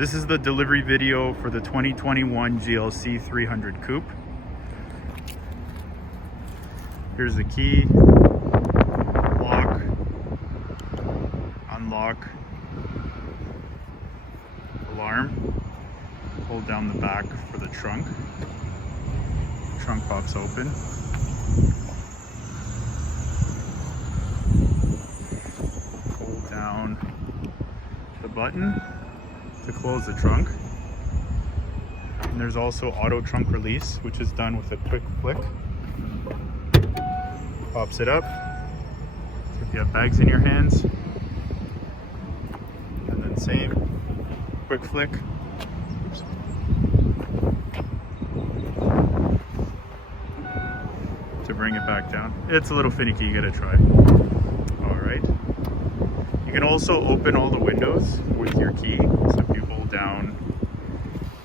This is the delivery video for the 2021 GLC 300 coupe. Here's the key, lock, unlock, alarm, hold down the back for the trunk. Trunk pops open. Hold down the button to close the trunk. And there's also auto trunk release, which is done with a quick flick. Pops it up. So if you have bags in your hands, and then same quick flick. Oops. To bring it back down. It's a little finicky, you gotta try. All right. You can also open all the windows with your key. So if you hold down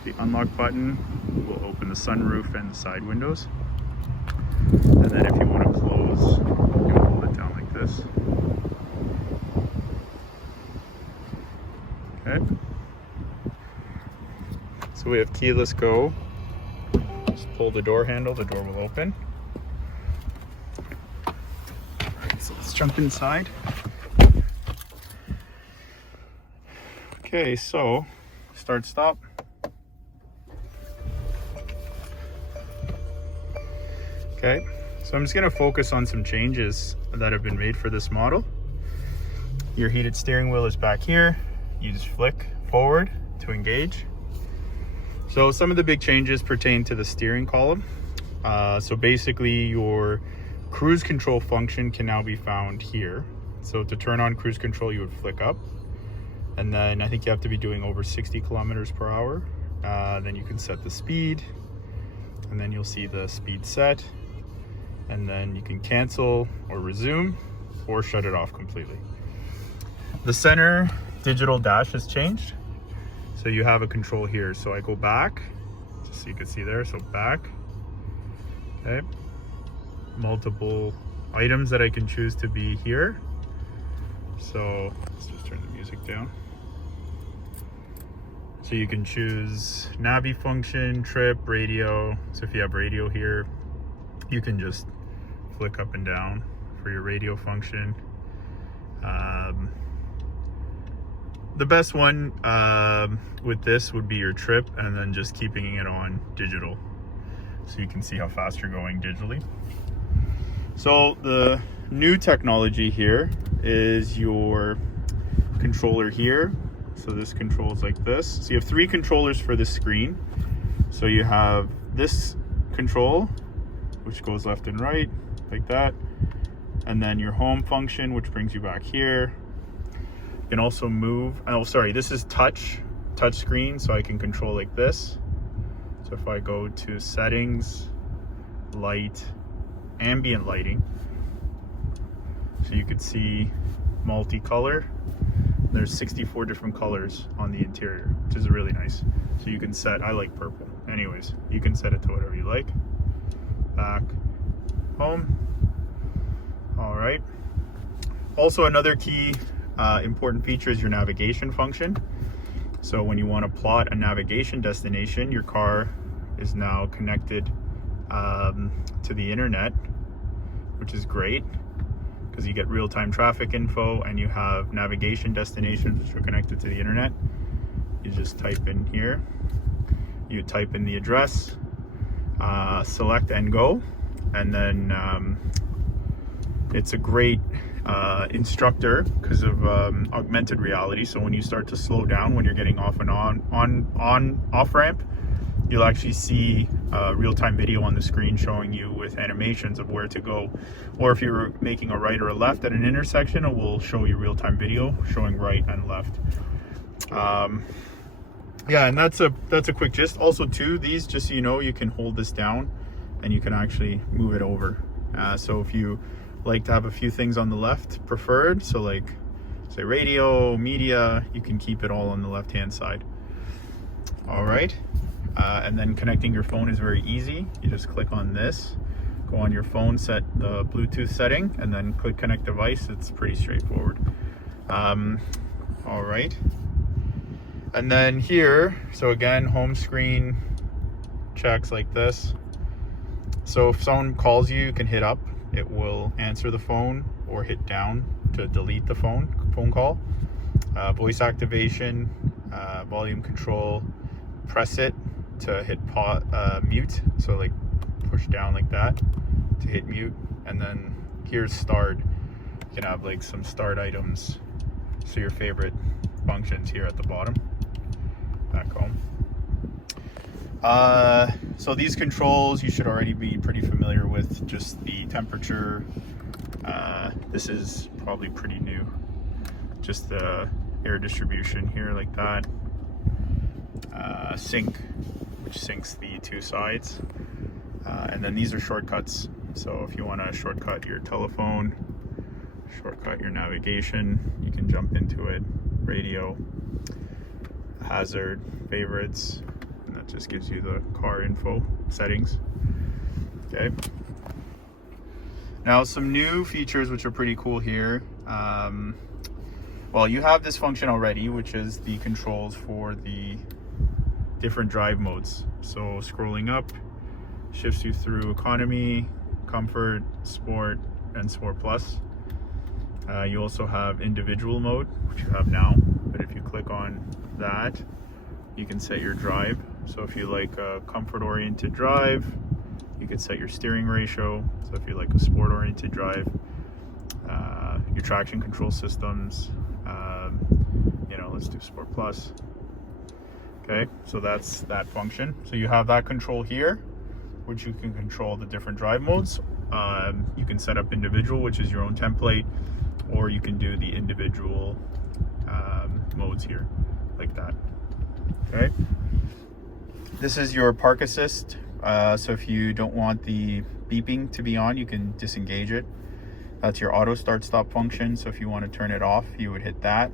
the unlock button, it will open the sunroof and the side windows. And then if you want to close, you can hold it down like this. Okay. So we have keyless go. Just pull the door handle, the door will open. Alright, so let's jump inside. Okay, so start, stop. Okay, so I'm just gonna focus on some changes that have been made for this model. Your heated steering wheel is back here. You just flick forward to engage. So some of the big changes pertain to the steering column. So basically your cruise control function can now be found here. So to turn on cruise control, you would flick up. And then I think you have to be doing over 60 kilometers per hour. Then you can set the speed, and then you'll see the speed set. And then you can cancel or resume or shut it off completely. The center digital dash has changed. So you have a control here. So I go back, just so you can see there, so back. Okay. Multiple items that I can choose to be here. So let's just turn the music down. So you can choose Navi function, trip, radio. So if you have radio here, you can just flick up and down for your radio function. The best one with this would be your trip, and then just keeping it on digital. So you can see how fast you're going digitally. So the new technology here is your controller here. So this controls like this. So you have 3 controllers for this screen. So you have this control, which goes left and right like that. And then your home function, which brings you back here. You can also move, oh sorry, this is touch screen, so I can control like this. So if I go to settings, light, ambient lighting, so you could see multicolor. There's 64 different colors on the interior, which is really nice. So you can set, I like purple. Anyways, you can set it to whatever you like. Back, home. All right. Also another key important feature is your navigation function. So when you want to plot a navigation destination, your car is now connected to the internet, which is great, because you get real-time traffic info and you have navigation destinations which are connected to the internet. You just type in here, you type in the address, select and go, and then it's a great instructor because of augmented reality. So when you start to slow down, when you're getting off and off ramp, you'll actually see real-time video on the screen showing you with animations of where to go. Or if you're making a right or a left at an intersection, it will show you real-time video showing right and left. Yeah, and that's a quick gist. Also too, these, just so you know, you can hold this down and you can actually move it over. So if you like to have a few things on the left preferred, so like say radio, media, you can keep it all on the left hand side. All right. And then connecting your phone is very easy. You just click on this, go on your phone, set the Bluetooth setting, and then click connect device. It's pretty straightforward. All right. And then here, so again, home screen checks like this. So if someone calls you, you can hit up. It will answer the phone, or hit down to delete the phone call. Voice activation, volume control, press it to hit mute. So like push down like that to hit mute. And then here's start. You can have like some start items. So your favorite functions here at the bottom. Back home. So these controls you should already be pretty familiar with. Just the temperature. This is probably pretty new. Just the air distribution here like that. Sync, which syncs the two sides. And then these are shortcuts. So if you want to shortcut your telephone, shortcut your navigation, you can jump into it. Radio, hazard, favorites, and that just gives you the car info settings. Okay. Now some new features which are pretty cool here. Well, you have this function already, which is the controls for the different drive modes. So scrolling up shifts you through economy, comfort, sport, and sport plus. You also have individual mode, which you have now, but if you click on that, you can set your drive. So if you like a comfort oriented drive, you can set your steering ratio. So if you like a sport oriented drive, your traction control systems, let's do sport plus. Okay, so that's that function. So you have that control here, which you can control the different drive modes. You can set up individual, which is your own template, or you can do the individual modes here, like that. Okay. This is your park assist. So if you don't want the beeping to be on, you can disengage it. That's your auto start stop function. So if you want to turn it off, you would hit that.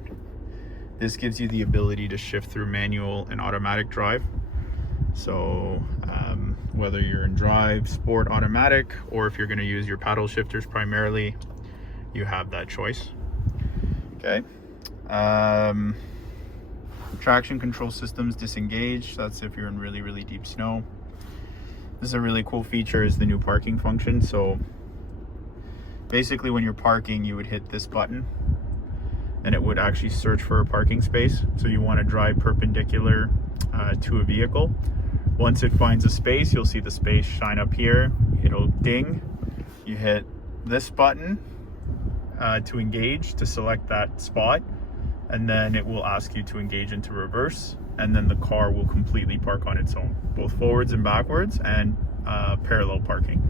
This gives you the ability to shift through manual and automatic drive. So whether you're in drive, sport, automatic, or if you're going to use your paddle shifters primarily, you have that choice. Okay. Traction control systems disengaged. That's if you're in really, really deep snow. This is a really cool feature, is the new parking function. So basically when you're parking, you would hit this button and it would actually search for a parking space. So you want to drive perpendicular to a vehicle. Once it finds a space, you'll see the space shine up here. It'll ding. You hit this button to engage, to select that spot, and then it will ask you to engage into reverse, and then the car will completely park on its own, both forwards and backwards, and parallel parking.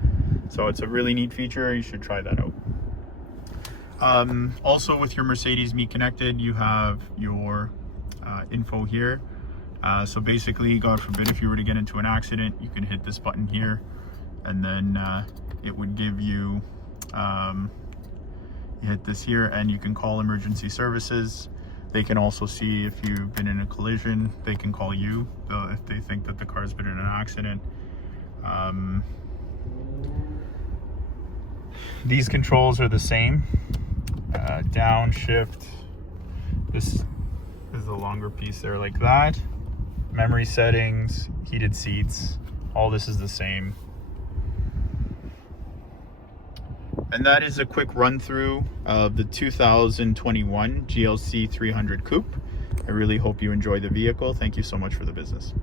So it's a really neat feature. You should try that out. Also with your Mercedes Me Connected, you have your info here. So basically, God forbid, if you were to get into an accident, you can hit this button here, and then it would give you, you hit this here and you can call emergency services. They can also see if you've been in a collision. They can call you if they think that the car's been in an accident. These controls are the same. Down, shift. This is the longer piece there, like that. Memory settings, heated seats, all this is the same. And that is a quick run through of the 2021 GLC 300 Coupe. I really hope you enjoy the vehicle. Thank you so much for the business.